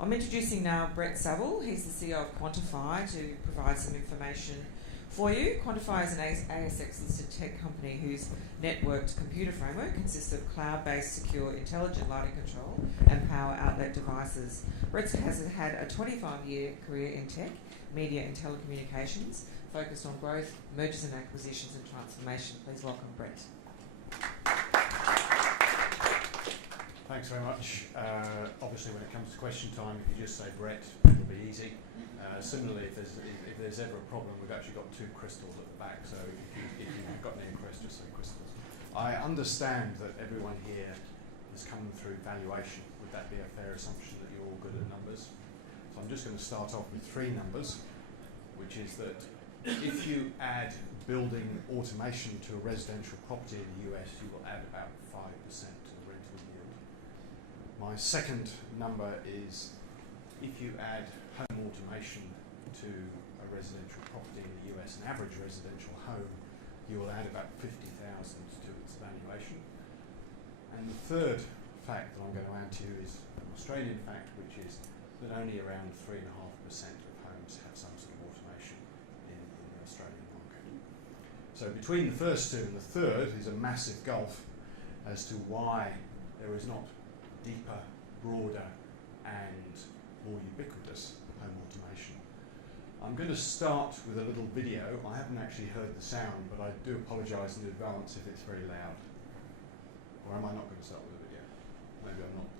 I'm introducing now Brett Savill. He's the CEO of Quantify to provide some information for you. Quantify is an ASX-listed tech company whose networked computer framework consists of cloud-based, secure, intelligent lighting control and power outlet devices. Brett has had a 25-year career in tech, media and telecommunications, focused on growth, mergers and acquisitions and transformation. Please welcome Brett. Thanks very much. Obviously, when it comes to question time, if you just say Brett, it'll be easy. Similarly, if there's ever a problem, we've actually got two crystals at the back, so if you've got any requests, just say crystals. I understand that everyone here is coming through valuation. Would that be a fair assumption that you're all good at numbers? So I'm just going to start off with three numbers, which is that if you add building automation to a residential property in the US, you will add about 5% to the rental yield. My second number is if you add home automation to a residential property in the US, an average residential home, you will add about 50,000 to its valuation. And the third fact that I'm going to add to you is an Australian fact, which is that only around 3.5% of homes have some sort of automation in the Australian market. So between the first two and the third is a massive gulf as to why there is not deeper, broader and more ubiquitous home automation. I'm going to start with a little video. I haven't actually heard the sound, but I do apologise in advance if it's very loud. Or am I not going to start with a video? Maybe I'm not.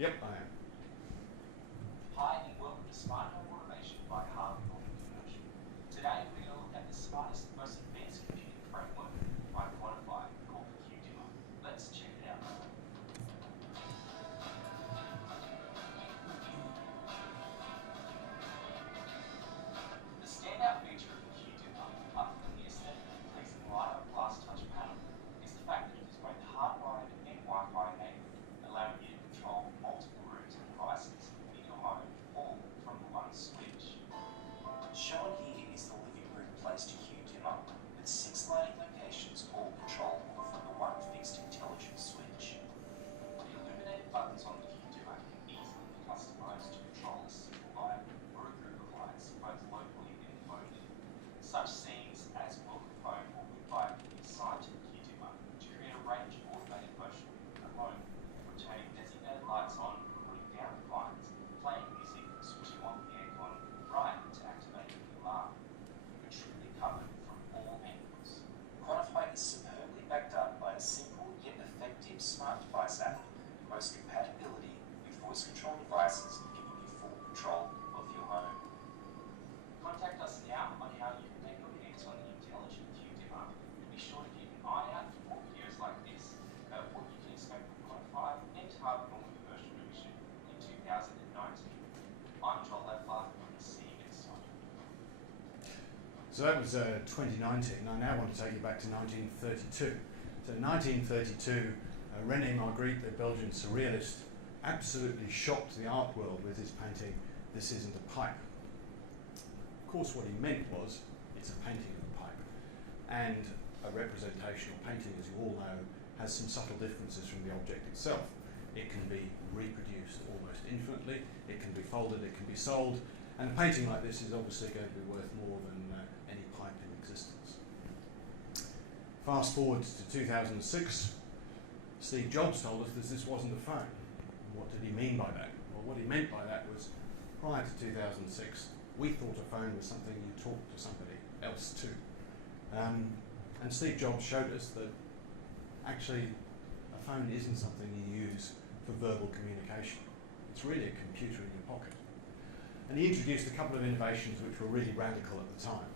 Yep, I am. Hi and welcome to Smart Home Automation by Harvey Norman Commercial. Today we're going to look at the smartest, most advanced computing framework by Quantify called QDimmer. Let's check it out. The standout feature of the QDimmer, other than the aesthetically pleasing lighter glass touch panel, is the fact that it is both hardwired and Wi-Fi native, allowing you to control multiple rooms and devices in your home, all from the one switch. Shown here is the living room placed to QDimmer, with 6 lighting locations all controllable from the one fixed intelligence switch. The illuminated buttons on the QDimmer can easily be customized to control a single light or a group of lights, both locally and globally. Such scenes as welcome home or goodbye can be assigned to the QDimmer to create a range of automated motion within the home, from turning designated lights on, putting down the blinds, playing music, switching on the aircon, right to activating the alarm. You're truly covered from all angles. Quantify is superbly backed up by a simple yet effective smart device app that boasts compatibility with voice control devices, giving you full control of your home. Contact us now on how you can get your hands on the intelligent QDimmer, and be sure to keep an eye out for more videos like this about what you can expect from Quantify and Harvey Norman Commercial Division in 2019. I'm Joel Ledler, and see you next time. So that was 2019. I now want to take you back to 1932. So 1932, René Magritte, the Belgian surrealist, absolutely shocked the art world with his painting, This Isn't a Pipe. Of course, what he meant was, it's a painting of a pipe. And a representational painting, as you all know, has some subtle differences from the object itself. It can be reproduced almost infinitely, it can be folded, it can be sold, and a painting like this is obviously going to be worth more than any pipe in existence. Fast forward to 2006, Steve Jobs told us that this wasn't a phone. What did he mean by that? Well, what he meant by that was, prior to 2006, we thought a phone was something you talked to somebody else to. And Steve Jobs showed us that actually a phone isn't something you use for verbal communication. It's really a computer in your pocket. And he introduced a couple of innovations which were really radical at the time.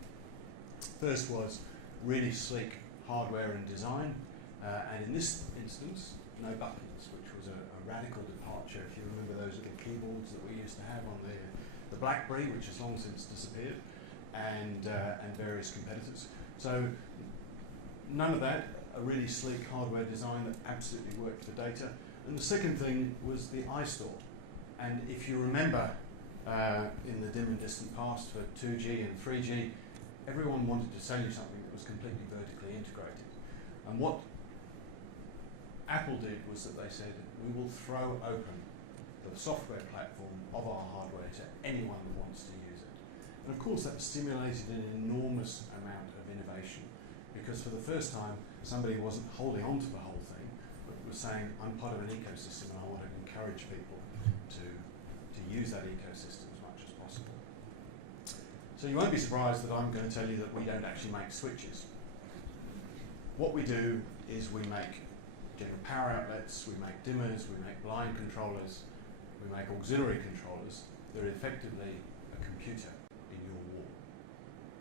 First was really sleek hardware and design, and in this instance, no buttons, which was a radical departure, if you remember those little keyboards that we used to have on the BlackBerry, which has long since disappeared, and various competitors. So none of that, a really sleek hardware design that absolutely worked for data. And the second thing was the iStore. And if you remember in the dim and distant past for 2G and 3G, everyone wanted to sell you something that was completely vertically integrated. And what Apple did was that they said, we will throw open the software platform of our hardware to anyone that wants to use it. And of course that stimulated an enormous amount of innovation, because for the first time somebody wasn't holding on to the whole thing, but was saying, I'm part of an ecosystem and I want to encourage people to use that ecosystem as much as possible. So you won't be surprised that I'm going to tell you that we don't actually make switches. What we do is we make general power outlets, we make dimmers, we make blind controllers, we make auxiliary controllers. They're effectively a computer in your wall.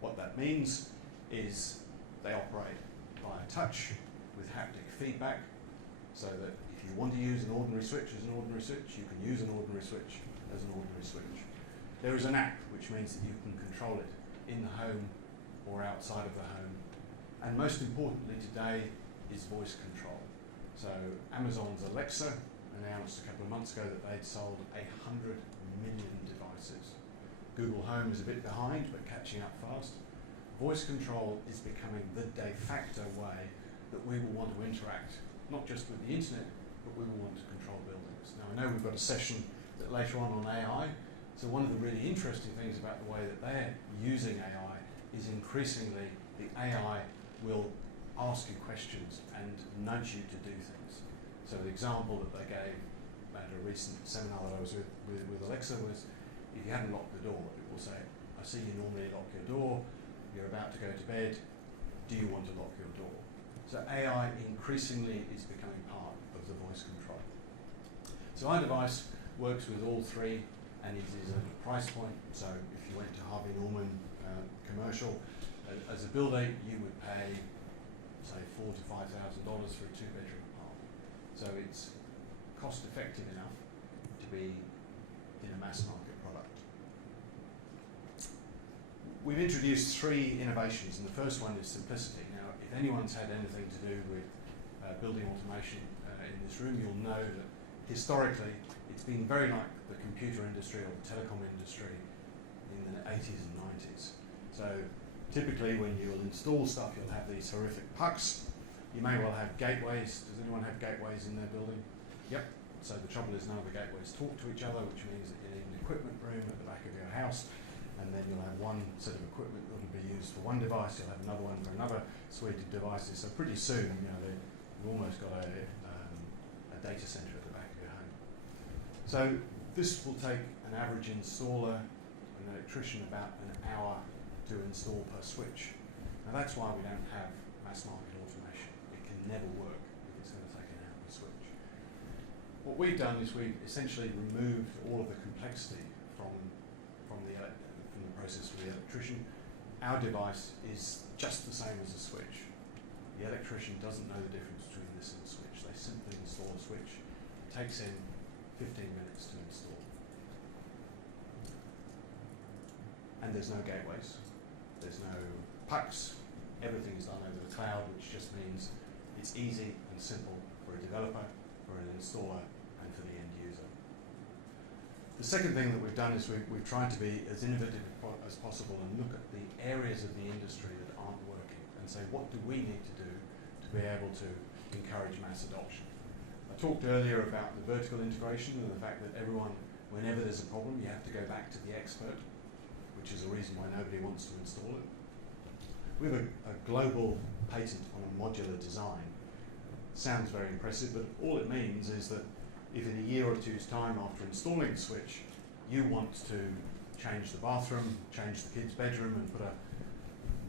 What that means is they operate via touch with haptic feedback, so that if you want to use an ordinary switch as an ordinary switch, you can use an ordinary switch as an ordinary switch. There is an app, which means that you can control it in the home or outside of the home. And most importantly today is voice control. So Amazon's Alexa announced a couple of months ago that they'd sold 100 million devices. Google Home is a bit behind, but catching up fast. Voice control is becoming the de facto way that we will want to interact, not just with the internet, but we will want to control buildings. Now I know we've got a session that later on AI, so one of the really interesting things about the way that they're using AI is increasingly the AI will ask you questions and nudge you to do things. So the example that they gave at a recent seminar that I was with Alexa was, if you haven't locked the door, it will say, I see you normally lock your door, you're about to go to bed, do you want to lock your door? So AI increasingly is becoming part of the voice control. So our device works with all three, and it is at a price point. So if you went to Harvey Norman commercial, as a builder you would pay, say, $4,000 to $5,000 for a 2-bedroom apartment. So it's cost effective enough to be in a mass market product. We've introduced 3 innovations, and the first one is simplicity. Now, if anyone's had anything to do with building automation in this room, you'll know that historically it's been very like the computer industry or the telecom industry in the 80s and 90s. So typically when you'll install stuff, you'll have these horrific pucks. You may well have gateways. Does anyone have gateways in their building? Yep. So the trouble is none of the gateways talk to each other, which means that you need an equipment room at the back of your house, and then you'll have one set of equipment that will be used for one device, you'll have another one for another suite of devices. So pretty soon, you've almost got a data center at the back of your home. So this will take an average installer, an electrician, about an hour to install per switch. Now that's why we don't have mass market automation. It can never work if it's going to take an hour per switch. What we've done is we've essentially removed all of the complexity from the process for the electrician. Our device is just the same as a switch. The electrician doesn't know the difference between this and a switch. They simply install a switch. It takes in 15 minutes to install. And there's no gateways. There's no pucks. Everything is done over the cloud, which just means it's easy and simple for a developer, for an installer, and for the end user. The second thing that we've done is we've tried to be as innovative as possible and look at the areas of the industry that aren't working and say, what do we need to do to be able to encourage mass adoption? I talked earlier about the vertical integration and the fact that everyone, whenever there's a problem, you have to go back to the expert, which is a reason why nobody wants to install it. We have a global patent on a modular design. Sounds very impressive, but all it means is that if in a year or two's time after installing the switch, you want to change the bathroom, change the kid's bedroom and put a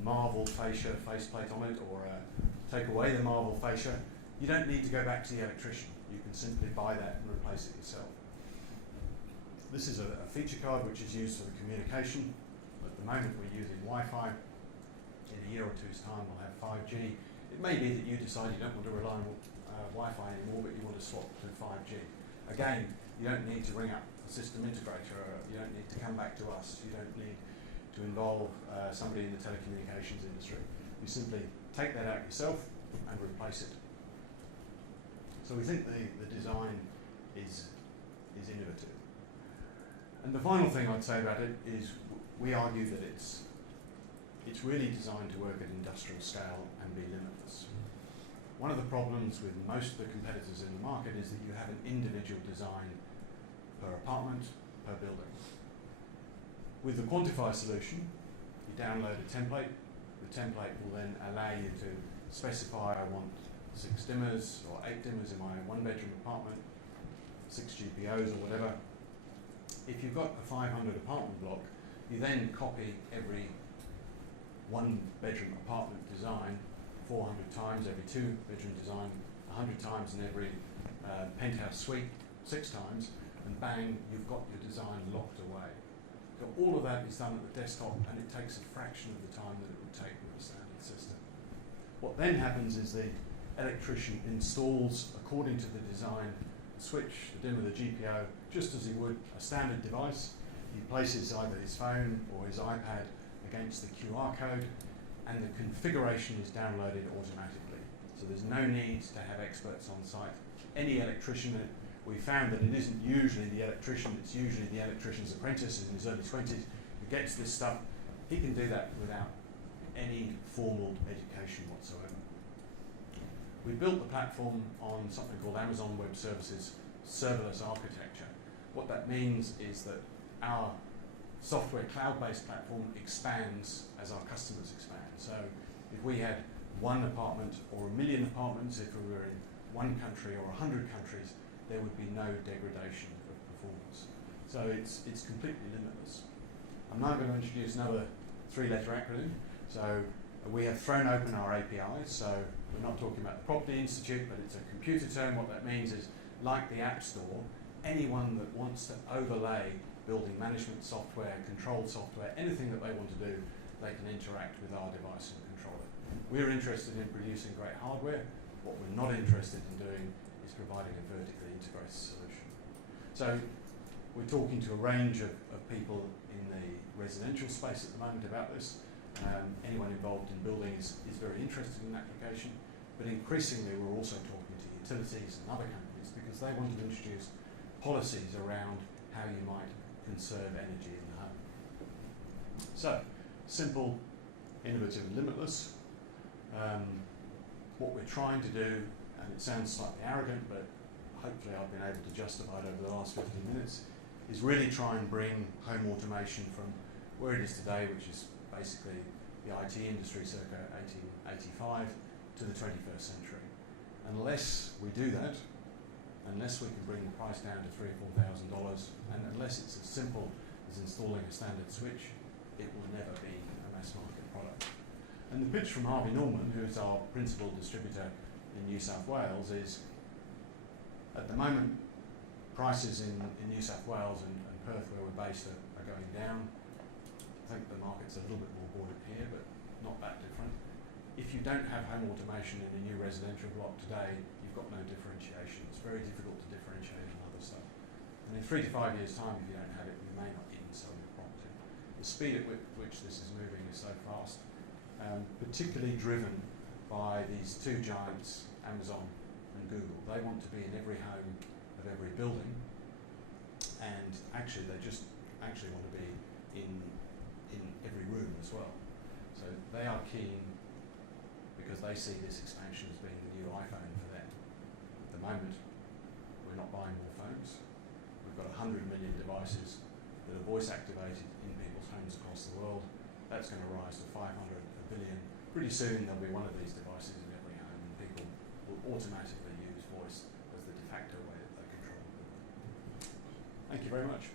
marble fascia faceplate on it, or take away the marble fascia, you don't need to go back to the electrician. You can simply buy that and replace it yourself. This is a feature card which is used for the communication. At the moment we're using Wi-Fi. In a year or two's time we'll have 5G. It may be that you decide you don't want to rely on Wi-Fi anymore, but you want to swap to 5G. Again, you don't need to ring up a system integrator, you don't need to come back to us, you don't need to involve somebody in the telecommunications industry. You simply take that out yourself and replace it. So we think the design is innovative. And the final thing I'd say about it is we argue that it's really designed to work at industrial scale and be limitless. One of the problems with most of the competitors in the market is that you have an individual design per apartment, per building. With the Quantify solution, you download a template. The template will then allow you to specify, I want 6 dimmers or 8 dimmers in my 1-bedroom apartment, 6 GPOs or whatever. If you've got a 500 apartment block, you then copy every 1-bedroom apartment design 400 times, every 2-bedroom design 100 times, and every penthouse suite 6 times, and bang, you've got your design locked away. So all of that is done at the desktop, and it takes a fraction of the time that it would take with a standard system. What then happens is the electrician installs, according to the design, the switch, the dimmer, the GPO, just as he would a standard device. He places either his phone or his iPad against the QR code, and the configuration is downloaded automatically. So there's no need to have experts on site. Any electrician, we found that it isn't usually the electrician, it's usually the electrician's apprentice in his early 20s who gets this stuff. He can do that without any formal education whatsoever. We built the platform on something called Amazon Web Services serverless architecture. What that means is that our software cloud-based platform expands as our customers expand. So if we had 1 apartment or 1 million apartments, if we were in 1 country or 100 countries, there would be no degradation of performance. So it's completely limitless. I'm now going to introduce another 3-letter acronym. So we have thrown open our APIs, so we're not talking about the Property Institute, but it's a computer term. What that means is, like the App Store, anyone that wants to overlay building management software, control software, anything that they want to do, they can interact with our device and control it. We're interested in producing great hardware. What we're not interested in doing is providing a vertically integrated solution. So we're talking to a range of people in the residential space at the moment about this. Anyone involved in building is very interested in application, but increasingly we're also talking to utilities and other companies because they want to introduce policies around how you might conserve energy in the home. So, simple, innovative, and limitless. What we're trying to do, and it sounds slightly arrogant, but hopefully I've been able to justify it over the last 15 minutes, is really try and bring home automation from where it is today, which is basically the IT industry circa 1885, to the 21st century. Unless we do that, unless we can bring the price down to $3,000 or $4,000, and unless it's as simple as installing a standard switch, it will never be a mass market product. And the pitch from Harvey Norman, who's our principal distributor in New South Wales, is at the moment prices in New South Wales and Perth, where we're based, are going down. I think the market's a little bit more buoyant here, but not that different. If you don't have home automation in a new residential block today, you've got no differentiation. It's very difficult to differentiate on other stuff. And in 3 to 5 years' time, if you don't have it, you may not even sell your property. The speed at which this is moving is so fast, particularly driven by these 2 giants, Amazon and Google. They want to be in every home of every building, and actually they just actually want to be in every room as well. So they are keen because they see this expansion as being the new iPhone for them. At the moment, we're not buying more phones. We've got 100 million devices that are voice activated in people's homes across the world. That's going to rise to 500, a billion. Pretty soon there'll be one of these devices in every home, and people will automatically use voice as the de facto way that they control the building. Thank you very much.